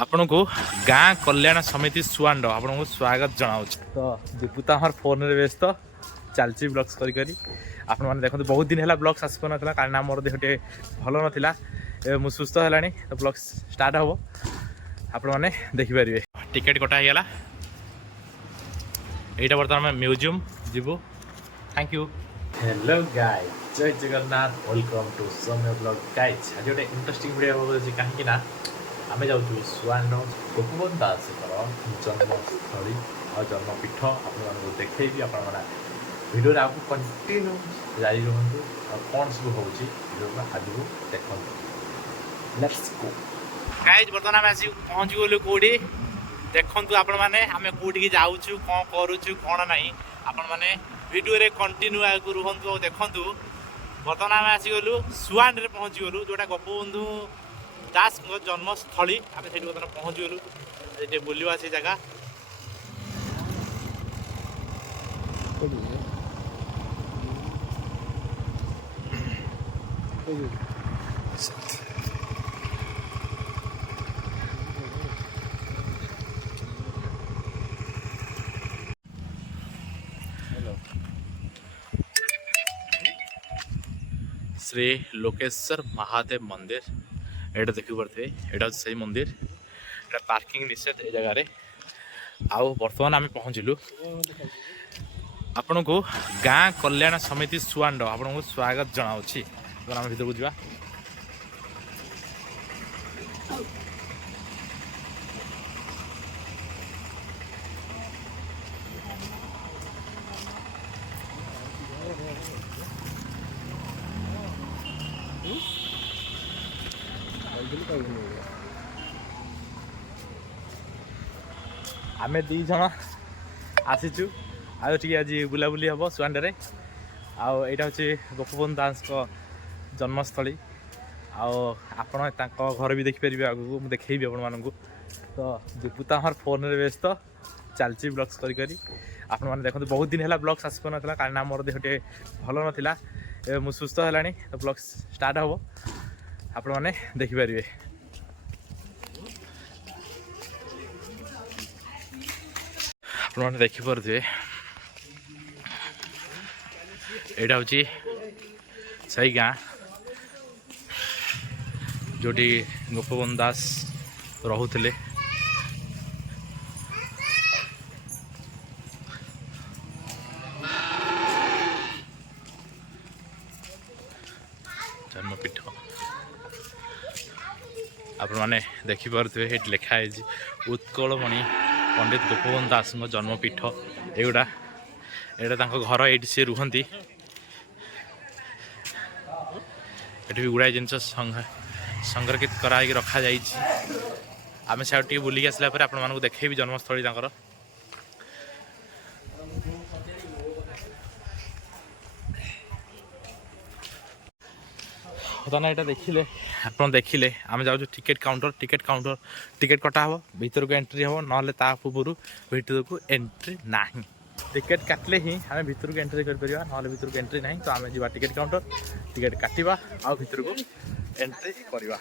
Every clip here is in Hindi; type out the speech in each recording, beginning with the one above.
आपण को गाँ कल्याण समिति सुआंड आपण को स्वागत जनाऊँ। तो दीपुता हमार फोन रे व्यस्त चलची ब्लॉग्स करी करी आपण मैंने देखते बहुत दिन है ब्लॉग्स आस ना कारण मोर देह टे भल नाला मु सुस्थ है तो ब्लॉग्स स्टार्ट हम आपण मैंने देखिपारे। टिकेट कटा होगा यहाँ बर्तमान म्यूजियम जीवु। Thank you. हेलो गाइस, जय Jagannath, welcome to Soumya blog. Guys आज गोटे इंटरेस्टिंग वीडियो कहीं आम जाऊँ सुआंड गोपबंधु दास जन्मस्थली और जन्मपीठ आपको देखी आप भिडियो आपको कंटिन्यू जारी रुहतु और कौन सब हो आज देखो। Let's go guys. बर्तमान आम आसी पहुँची गलु कौटी देखु आपण मैंने आम कौटी जाऊँ कौन करुचु कौन ना आपण मैंने वीडियो रे कंटिन्यू आगे रुहतु और देखु। बर्तमान आम आसीगलु सुआंड रे पहुँची गलु जोटा गोपबंधु दास जन्मस्थली आम से बर्तमान पहुँची गलु बुलवा से जगह। श्री लोकेश्वर महादेव मंदिर एटा देखि पारे। एटा से मंदिर एटा पार्किंग निषेध ए जगह आउ बर्तमान आम पहुँचलु आपण को गाँ कल्याण समिति सुआंड आपण को स्वागत जनाऊँ। आम भीतर को जा आमे दी जन आसीचु आज आज बुलाबुली हम सुआंड रे। आईटा हूँ गोपबंधु दास जन्मस्थली आपण घर भी देखिपारे आगू मुझे देखी आपण मानू। तो दीपुता हमार फोन रे व्यस्त चलची ब्लॉग्स करी करी आपण मैंने देखते बहुत दिन है ब्लॉग्स आस ना कारण मोर देह टे भल नाला मु सुस्थ है तो ब्लॉग्स स्टार्ट हम आपण मैंने देखिपारे। आपने देखिपे यहाँ हूँ सही गाँ जोटी गोपबंधु दास रोते। जन्मपीठ आपण मैंने देखिपे ये लिखाई उत्कलमणि पंडित गोपबंधु दास जन्मपीठ एगुड़ा यहाँ घर ये सी रुहति। ये भी गुड़ाए जिन संरक्षित कराई रखा जाए। आम से बुलिक आसला आप देखेबी जन्मस्थली तांकर। बर्तमान यहाँ देखिले आप देखिले आम जाऊँ टिकेट काउंटर टिकेट कटा हम भीतर को एंट्री हम ना पूर्व भीतर को एंट्री ना। टिकेट काटले ही आम भीतर को एंट्री कर परिबा ना भीतर को एंट्री ना। तो आम जा टिकेट काउंटर टिकेट काटिबा आ भीतर को एंट्री करवा।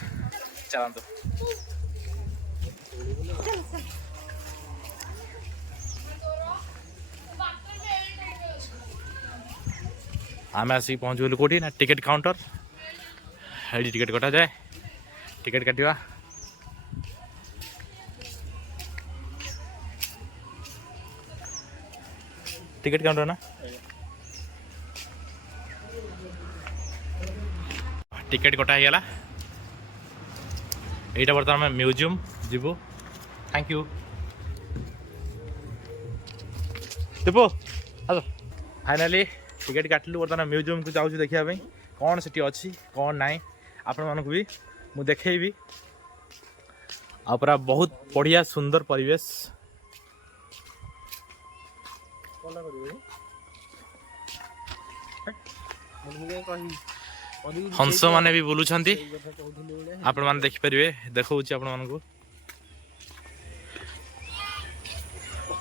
चलते आम आसिक पहुँच गलु कौटी ना टिकेट काउंटर। ये टिकेट कटा जाए टिकेट काटिबा। टिकेट काउंटर ना टिकेट कटा होगा यहाँ बर्तमान म्यूजियम जीवु। Thank you. Deepu hello finally ticket काटलु बर्तमान म्यूजियम को जाऊँ देखा कौन से अच्छी कौन ना आपण मानक भी मु देखी पूरा बहुत बढ़िया सुंदर परिवेश। हंस माने भी बुलुछंती आपण माने देखिपारे। देखौछि आपण मानकु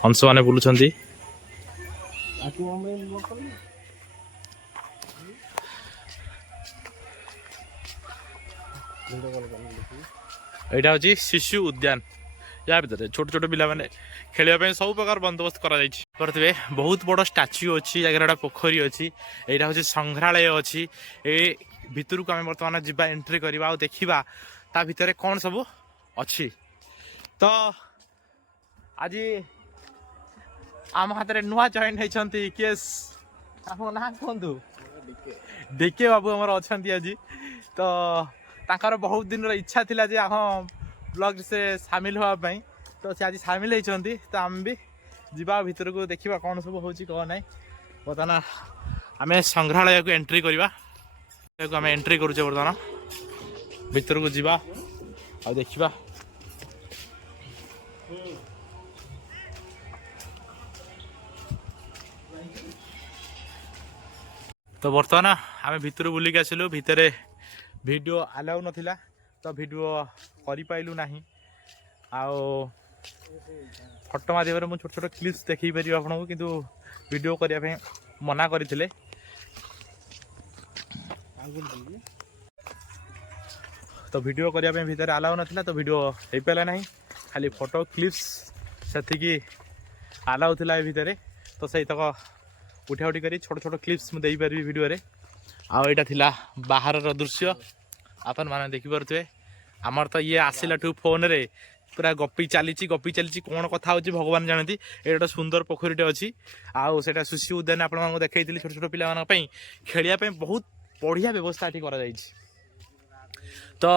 हंस माने बुलुछंती। यहाँ हूँ शिशु उद्यान। या भितर छोट छोट पिला माने खेलिया सब प्रकार बंदोबस्त करते बहुत बड़ स्टाच्यू अच्छी जगह पोखरी अच्छी यहाँ हूँ संग्रहालय अच्छी ए भितर को आम बर्तमान जा एंट्री करवा और देखा ता भितर कौन सब अच्छी। तो आज आम हाथ में नुआ जॉइन होती केस आप ना कहतु डीके बाबू आमर अच्छा आज। तो तांकर बहुत दिन इच्छा थिला जे हम ब्लॉग से सामिल होगापाई तो से आज सामिल होती। तो आम भी जीवा भीतर को देखा कौन सब हो कौन ना बर्तमान आम संग्रहालय को एंट्री करवा आम एंट्री करुचे बर्तमान भीतर को जीवा आ देखा। तो बर्तमान आम भीतर बुलिक आसिलु भितर वीडियो अलाउ नथिला तो वीडियो करि पाइलु नाही आओ फोटो माध्यम मुझे छोट छोट क्लिप्स देखी पारि आपको किंतु वीडियो करने मना करते। तो वीडियो करने भितर अलाउ नथिला तो वीडियो हो पाला नहीं खाली फोटो क्लिप्स से अलाउ थिला भितर तो सही तक उठा उठी कर छोट छोट क्लिप्स मुझे पारि वीडियो रे आईटा थिला बाहर दृश्य आपन माने देखि परथुए। आमर तो ये आसिला ठू फोन रे पूरा गपी चली कौन कथा हो भगवान जानती। ये गोटे सुंदर पोखरीटे अच्छी आउ सेटा सुशी उद्यान आप देखी छोट छोट पिला खेलिया बहुत बढ़िया व्यवस्था ये करा जायछि। तो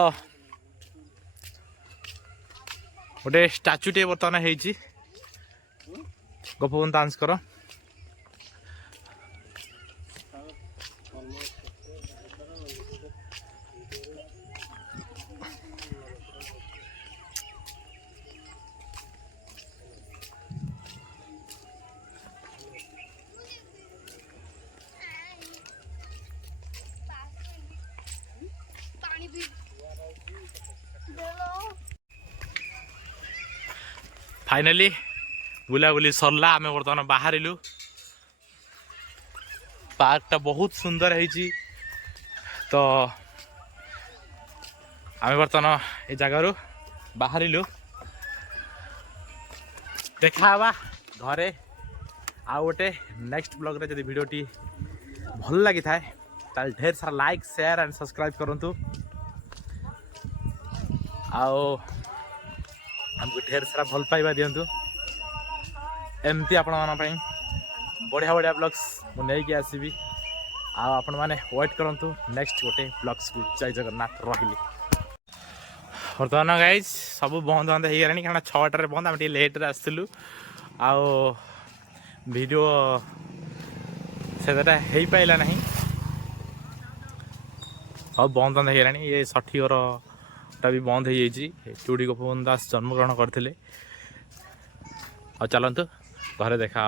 गोटे स्टाच्यूटे बर्तमान होती गोपबंधु दासकर फाइनाली बुलाबुली सरला आम बर्तमान बाहरिलु पार्कटा बहुत सुंदर है। तो आम बर्तमान ये जगार बाहरिलु देखा घरे आ गोटे नेक्स्ट ब्लॉग रे जदि वीडियोटी भल लगी थाए ताल ढेर सारा लाइक शेयर एंड सब्सक्राइब करंतु आओ हमको ढेर सारा भल पाइबा दिंतु एमती आपण मानी बढ़िया बढ़िया ब्लॉग्स मुझे आसबि आपण मैंने वेट करंतु नेक्स्ट गोटे ब्लॉग्स को जय जगन्नाथ रही। बर्तमान गाइज सब बंद बंद हो गलानी कारण 6टार बंद आम लेट्रे आसलु आओ वीडियो से हो पाइला नहीं सब बंद बंद हो गलानी। ये 60 घरटा भी बंद हो चूड़ी गोपबंधु दास जन्मग्रहण करते। चलतु घरे देखा।